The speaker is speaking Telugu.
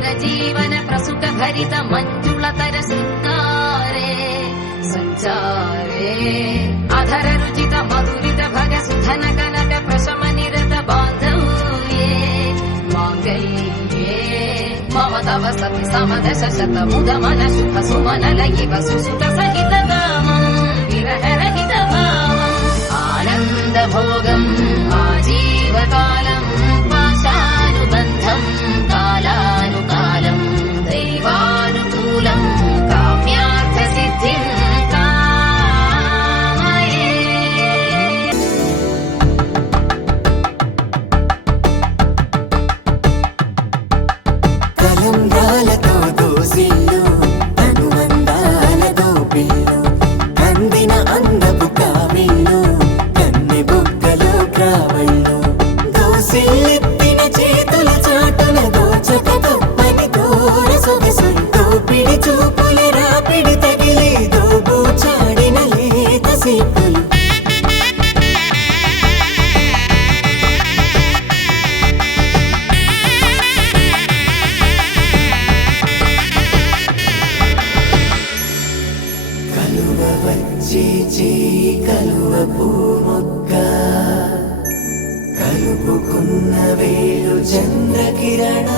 चिरजीवन प्रसुख भरित मञ्जुलतर शृङ्गारे सञ्चारे अधर रुचित मधुरित भग सुधन कनक प्रशम निरत बान्धव्ये माङ्गल्ये मम तव सति समदश शत मुद मन शुभ सुमन लयिव सुसुत सहित कामं विरह रहित भावम् आनन्द भोगम् आजीवकालम् पाशानुबन्धम् कालानुकालम् दैवानुकूलम् काम्यार्थ सिद्धिम् కలంబ్రాలతో దోసిల్లు అనుబంధాలతో పిల్లు కందిన అందపు కావిల్లు కన్ని బుగ్గలో క్రావళ్ళు దోసిల్లెత్తిన చేతుల చాటున దోచక తప్పని దూర సొగసులు దోపిడి చూపుల రాపిడి తగిలి దోబూచాడిన లేత సీపులు కలువ వచ్చే చేయి కలువ పూమొక్క కలుపుకున్న వేలు చంద్రకిరణ